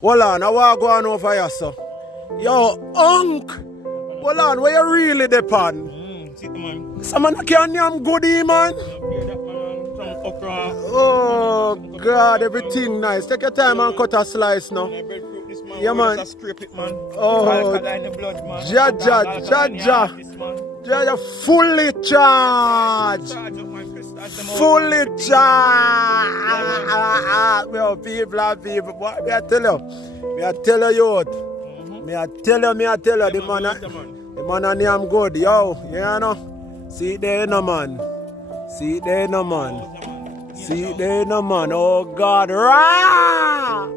Hold on, I want to go on over here, so. Yo, Unk! Hold on, where you really depend? Sit man. Someone can name goodie, man. Some okra. Oh, God, everything nice. Take your time and cut a slice now. Breadfruit this man. Yeah, man. Just scrape it, man. Oh, Alkaline in the blood, man. Jaja. Jaja, fully charged. Fully charged. Well, people, boy, me I tell you. Me I tell you, youth. Me I tell you, the man and I'm good, yo. You know? See it there, no man. See it there, no man. See it there, no man. Oh God, rah!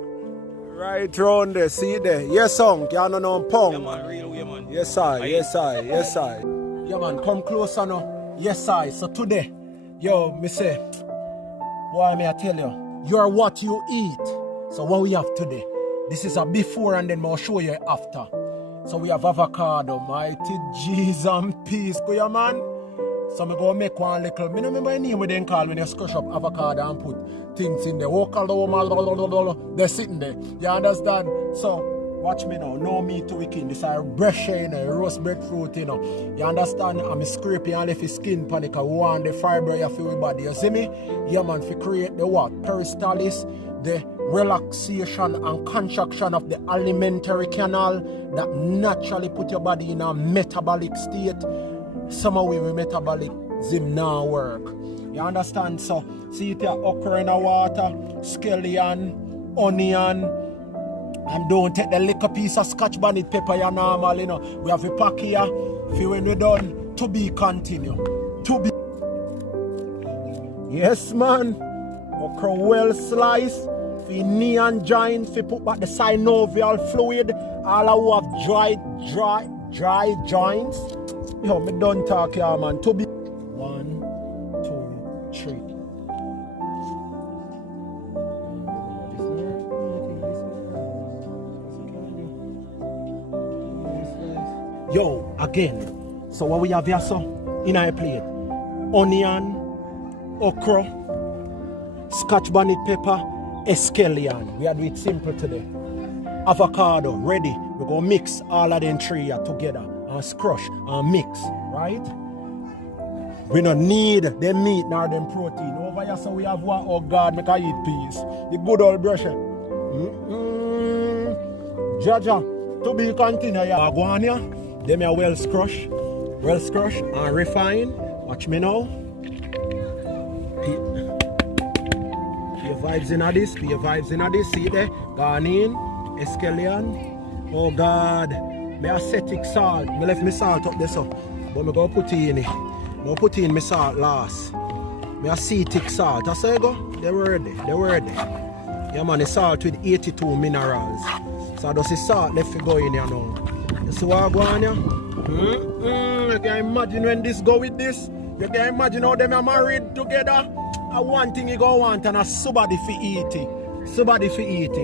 Right round there, see it there. Yes, song, you know no pong. Yeah, man, real, yeah, man. Yes, I. Yeah, man, come closer now. Yes, I. So today, yo, me say, boy, may I tell you, you're what you eat. So what we have today, this is a before and then I'll show you after. So we have avocado, mighty Jesus and peace, go ya man. So I'm going to make one little, I don't remember the name we then call when you scratch up avocado and put things in there. They're sitting there. You understand? So watch me now. No meat to wicked. This is a brush, you know, roast breadfruit, you know. You understand? I'm scraping and left his skin panic. I want the fiber you feel your body. You see me? Yeah, man, to create the what? Peristalsis, the relaxation and contraction of the alimentary canal that naturally put your body in a metabolic state. Somehow we metabolism now work. You understand? So see it here, okra in the water, scallion, onion, and don't take the little piece of scotch bonnet pepper you normal, you know. We have a pack here. For when we're done, to be continue. To be. Yes, man. Okra well sliced. For knee and joint, for put back the synovial fluid. All who have dry joints. Yo, me done talk here, man. To be 1, 2, 3. Yo, again. So what we have here, so in our plate: onion, okra, scotch bonnet pepper, scallion. We are doing it simple today. Avocado ready. We're gonna mix all of them three here together. And crush and mix, right? We don't need them meat nor them protein. Over here, so we have one. Oh God, make I eat peas. The good old brush. Jaja, to be continued. Yeah. Aguania, them are well scrushed and refined. Watch me now. Put your vibes in this. See there, garnin, scallion. Oh God. My acetic salt, I left my salt up there so, but I'm going to put it in it. I'm going to put in my salt last. My acetic salt, I say go, they were ready. Yeah man, the salt with 82 minerals. So that's the salt left to go in here now. You see what I go on here? You can imagine when this go with this. You can imagine how them are married together. One thing you go want and somebody for eat it.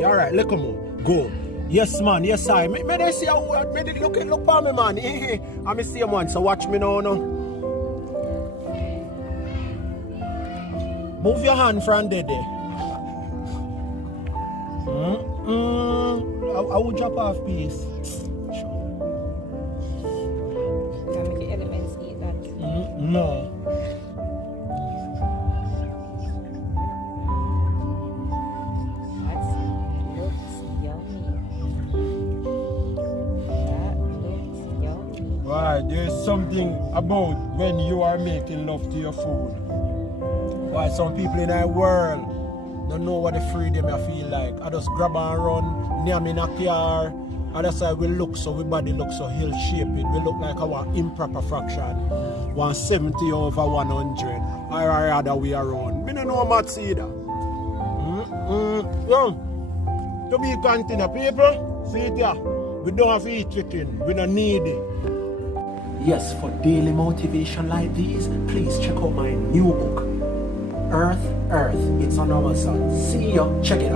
Alright, look come on, go. Yes, man. Yes, I. May they see how may they look for me, man. I'm the same one, so watch me now. Move your hand from there. I will drop off piece. Can make the elements eat that? No. Why, there's something about when you are making love to your food. Why some people in our world don't know what the freedom I feel like. I just grab and run, near me in a car, and that's why we look so, we body look so hill shaped. We look like our improper fraction. 170 over 100. I rather we around. Me don't know much either. Yo, to be continued, people, see it here. We don't have to eat chicken. We don't need it. Yes, for daily motivation like these, please check out my new book, Earth. It's on Amazon. See ya. Check it out.